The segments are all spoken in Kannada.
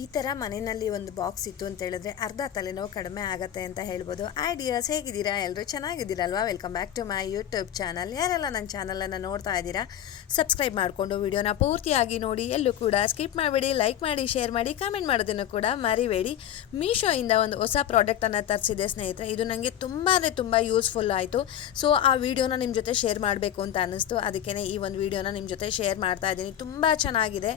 ಈ ಥರ ಮನೆಯಲ್ಲಿ ಒಂದು ಬಾಕ್ಸ್ ಇತ್ತು ಅಂತ ಹೇಳಿದ್ರೆ ಅರ್ಧ ತಲೆನೋವು ಕಡಿಮೆ ಆಗುತ್ತೆ ಅಂತ ಹೇಳ್ಬೋದು. ಐಡಿಯಾಸ್ ಹೇಗಿದ್ದೀರಾ? ಎಲ್ಲರೂ ಚೆನ್ನಾಗಿದ್ದೀರಲ್ವಾ? Welcome back to my YouTube channel. ಯಾರೆಲ್ಲ ನನ್ನ ಚಾನಲನ್ನು ನೋಡ್ತಾ ಇದ್ದೀರಾ, ಸಬ್ಸ್ಕ್ರೈಬ್ ಮಾಡಿಕೊಂಡು ವಿಡಿಯೋನ ಪೂರ್ತಿಯಾಗಿ ನೋಡಿ. ಎಲ್ಲೂ ಕೂಡ ಸ್ಕಿಪ್ ಮಾಡಬೇಡಿ, ಲೈಕ್ ಮಾಡಿ, ಶೇರ್ ಮಾಡಿ, ಕಮೆಂಟ್ ಮಾಡೋದನ್ನು ಕೂಡ ಮರಿಬೇಡಿ. ಮೀಶೋಯಿಂದ ಒಂದು ಹೊಸ ಪ್ರಾಡಕ್ಟನ್ನು ತರಿಸಿದೆ ಸ್ನೇಹಿತರೆ. ಇದು ನನಗೆ ತುಂಬ ಯೂಸ್ಫುಲ್ ಆಯಿತು. ಸೊ ಆ ವಿಡಿಯೋನ ನಿಮ್ಮ ಜೊತೆ ಶೇರ್ ಮಾಡಬೇಕು ಅಂತ ಅನ್ನಿಸ್ತು. ಅದಕ್ಕೇ ಈ ಒಂದು ವಿಡಿಯೋನ ನಿಮ್ಮ ಜೊತೆ ಶೇರ್ ಮಾಡ್ತಾ ಇದ್ದೀನಿ. ತುಂಬ ಚೆನ್ನಾಗಿದೆ.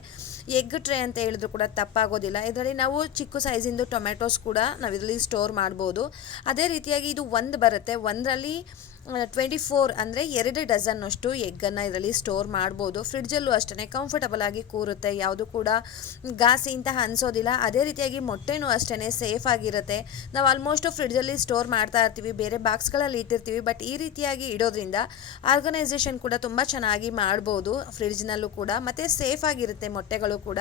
ಎಗ್ ಟ್ರೇ ಅಂತ ಹೇಳಿದ್ರು ಕೂಡ ತಪ್ಪಾಗೋದಿಲ್ಲ. ಇದರಲ್ಲಿ ನಾವು ಚಿಕ್ಕ ಸೈಜಿಂದು ಟೊಮೆಟೊಸ್ ಕೂಡ ನಾವು ಇದರಲ್ಲಿ ಸ್ಟೋರ್ ಮಾಡ್ಬೋದು. ಅದೇ ರೀತಿಯಾಗಿ ಇದು ಒಂದು ಬರುತ್ತೆ, ಒಂದರಲ್ಲಿ 24 ಅಂದರೆ 2 ಡಜನ್ನಷ್ಟು ಎಗ್ಗನ್ನು ಇದರಲ್ಲಿ ಸ್ಟೋರ್ ಮಾಡ್ಬೋದು. ಫ್ರಿಡ್ಜಲ್ಲೂ ಅಷ್ಟೇ ಕಂಫರ್ಟಬಲ್ ಆಗಿ ಕೂರುತ್ತೆ, ಯಾವುದು ಕೂಡ ಗಾಸಿ ಇಂತಹ ಅನಿಸೋದಿಲ್ಲ. ಅದೇ ರೀತಿಯಾಗಿ ಮೊಟ್ಟೆನೂ ಅಷ್ಟೇ ಸೇಫ್ ಆಗಿರುತ್ತೆ. ನಾವು ಆಲ್ಮೋಸ್ಟ್ ಫ್ರಿಡ್ಜಲ್ಲಿ ಸ್ಟೋರ್ ಮಾಡ್ತಾ ಇರ್ತೀವಿ, ಬೇರೆ ಬಾಕ್ಸ್ಗಳಲ್ಲಿ ಇಟ್ಟಿರ್ತೀವಿ. ಬಟ್ ಈ ರೀತಿಯಾಗಿ ಇಡೋದ್ರಿಂದ ಆರ್ಗನೈಸೇಷನ್ ಕೂಡ ತುಂಬ ಚೆನ್ನಾಗಿ ಮಾಡ್ಬೋದು ಫ್ರಿಡ್ಜ್ನಲ್ಲೂ ಕೂಡ, ಮತ್ತು ಸೇಫ್ ಆಗಿರುತ್ತೆ ಮೊಟ್ಟೆಗಳು ಕೂಡ.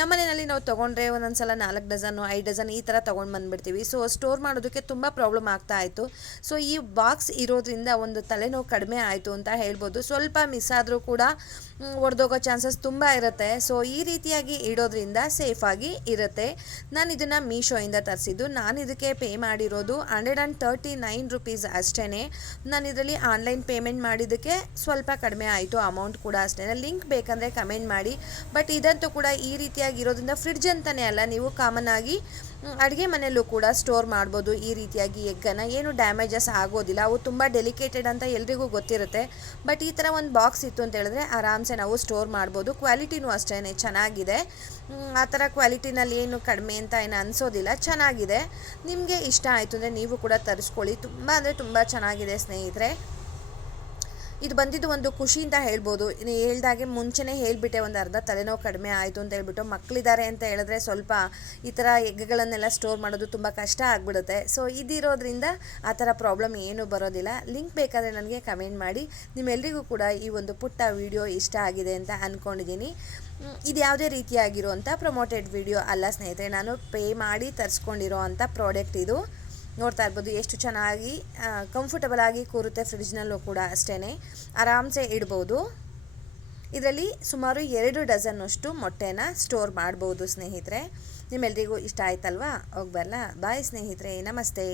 ನಮ್ಮನೆಯಲ್ಲಿ ನಾವು ತೊಗೊಂಡ್ರೆ ಒಂದೊಂದು ಸಲ 4 ಡಜನ್ನು 5 ಡಜನ್ ಈ ಥರ ತೊಗೊಂಡು ಬಂದುಬಿಡ್ತೀವಿ. ಸೊ ಸ್ಟೋರ್ ಮಾಡೋದಕ್ಕೆ ತುಂಬ ಪ್ರಾಬ್ಲಮ್ ಆಗ್ತಾ ಇತ್ತು. ಸೊ ಈ ಬಾಕ್ಸ್ ಇರೋದ್ರಿಂದ ಒಂದು ತಲೆನೋವು ಕಡಿಮೆ ಆಯಿತು ಅಂತ ಹೇಳ್ಬೋದು. ಸ್ವಲ್ಪ ಮಿಸ್ ಆದರೂ ಕೂಡ ಒಡೆದೋಗೋ ಚಾನ್ಸಸ್ ತುಂಬ ಇರುತ್ತೆ. ಸೊ ಈ ರೀತಿಯಾಗಿ ಇಡೋದ್ರಿಂದ ಸೇಫಾಗಿ ಇರುತ್ತೆ. ನಾನು ಇದನ್ನು ಮೀಶೋಯಿಂದ ತರಿಸಿದ್ದು. ನಾನು ಇದಕ್ಕೆ ಪೇ ಮಾಡಿರೋದು 139 ರುಪೀಸ್ ಅಷ್ಟೇ. ನಾನು ಇದರಲ್ಲಿ ಆನ್ಲೈನ್ ಪೇಮೆಂಟ್ ಮಾಡಿದ್ದಕ್ಕೆ ಸ್ವಲ್ಪ ಕಡಿಮೆ ಆಯಿತು, ಅಮೌಂಟ್ ಕೂಡ ಅಷ್ಟೇ. ಲಿಂಕ್ ಬೇಕಂದರೆ ಕಮೆಂಟ್ ಮಾಡಿ. ಬಟ್ ಇದಂತೂ ಕೂಡ ಈ ರೀತಿಯಾಗಿ ಇರೋದ್ರಿಂದ ಫ್ರಿಡ್ಜ್ ಅಂತಲೇ ಅಲ್ಲ, ನೀವು ಕಾಮನ್ ಆಗಿ ಅಡುಗೆ ಮನೆಯಲ್ಲೂ ಕೂಡ ಸ್ಟೋರ್ ಮಾಡ್ಬೋದು. ಈ ರೀತಿಯಾಗಿ ಎಗ್ಗನ್ನು ಏನು ಡ್ಯಾಮೇಜಸ್ ಆಗೋದಿಲ್ಲ. ಅವು ತುಂಬ ಡೆಲಿಕೇಟೆಡ್ ಅಂತ ಎಲ್ರಿಗೂ ಗೊತ್ತಿರುತ್ತೆ. ಬಟ್ ಈ ಥರ ಒಂದು ಬಾಕ್ಸ್ ಇತ್ತು ಅಂತ ಹೇಳಿದ್ರೆ ಆರಾಮ್ಸೆ ನಾವು ಸ್ಟೋರ್ ಮಾಡ್ಬೋದು. ಕ್ವಾಲಿಟಿನೂ ಅಷ್ಟೇ ಚೆನ್ನಾಗಿದೆ. ಆ ಥರ ಕ್ವಾಲಿಟಿನಲ್ಲಿ ಏನು ಕಡಿಮೆ ಅಂತ ಏನು ಅನಿಸೋದಿಲ್ಲ, ಚೆನ್ನಾಗಿದೆ. ನಿಮಗೆ ಇಷ್ಟ ಆಯಿತು ಅಂದರೆ ನೀವು ಕೂಡ ತರಿಸ್ಕೊಳ್ಳಿ. ತುಂಬ ಅಂದರೆ ತುಂಬ ಚೆನ್ನಾಗಿದೆ ಸ್ನೇಹಿತರೆ. ಇದು ಬಂದಿದ್ದು ಒಂದು ಖುಷಿ ಅಂತ ಹೇಳ್ಬೋದು. ಹೇಳ್ದಾಗೆ ಮುಂಚೆನೇ ಹೇಳಿಬಿಟ್ಟೆ, ಒಂದು ಅರ್ಧ ತಲೆನೋವು ಕಡಿಮೆ ಆಯಿತು ಅಂತ ಹೇಳ್ಬಿಟ್ಟು. ಮಕ್ಕಳಿದ್ದಾರೆ ಅಂತ ಹೇಳಿದ್ರೆ ಸ್ವಲ್ಪ ಈ ಥರ ಎಗ್ಗಳನ್ನೆಲ್ಲ ಸ್ಟೋರ್ ಮಾಡೋದು ತುಂಬ ಕಷ್ಟ ಆಗಿಬಿಡುತ್ತೆ. ಸೊ ಇದಿರೋದ್ರಿಂದ ಆ ಥರ ಪ್ರಾಬ್ಲಮ್ ಏನೂ ಬರೋದಿಲ್ಲ. ಲಿಂಕ್ ಬೇಕಾದರೆ ನನಗೆ ಕಮೆಂಟ್ ಮಾಡಿ. ನಿಮ್ಮೆಲ್ಲರಿಗೂ ಕೂಡ ಈ ಒಂದು ಪುಟ್ಟ ವಿಡಿಯೋ ಇಷ್ಟ ಆಗಿದೆ ಅಂತ ಅಂದ್ಕೊಂಡಿದ್ದೀನಿ. ಇದು ಯಾವುದೇ ರೀತಿಯಾಗಿರುವಂಥ ಪ್ರಮೋಟೆಡ್ ವಿಡಿಯೋ ಅಲ್ಲ ಸ್ನೇಹಿತರೆ, ನಾನು ಪೇ ಮಾಡಿ ತರಿಸ್ಕೊಂಡಿರೋ ಅಂಥ ಪ್ರಾಡಕ್ಟ್ ಇದು. ನೋಡ್ತಾ ಇರ್ಬೋದು ಎಷ್ಟು ಚೆನ್ನಾಗಿ ಕಂಫರ್ಟಬಲ್ ಆಗಿ ಕೂರುತ್ತೆ. ಫ್ರಿಡ್ಜ್ನಲ್ಲೂ ಕೂಡ ಅಷ್ಟೇ ಆರಾಮ್ಸೆ ಇಡ್ಬೋದು. ಇದರಲ್ಲಿ ಸುಮಾರು 2 ಡಜನ್ನಷ್ಟು ಮೊಟ್ಟೆನ ಸ್ಟೋರ್ ಮಾಡ್ಬೋದು ಸ್ನೇಹಿತರೆ. ನಿಮ್ಮೆಲ್ಲರಿಗೂ ಇಷ್ಟ ಆಯ್ತಲ್ವಾ? ಹೋಗಿ ಬರಲಾ? ಬಾಯ್ ಸ್ನೇಹಿತರೆ, ನಮಸ್ತೆ.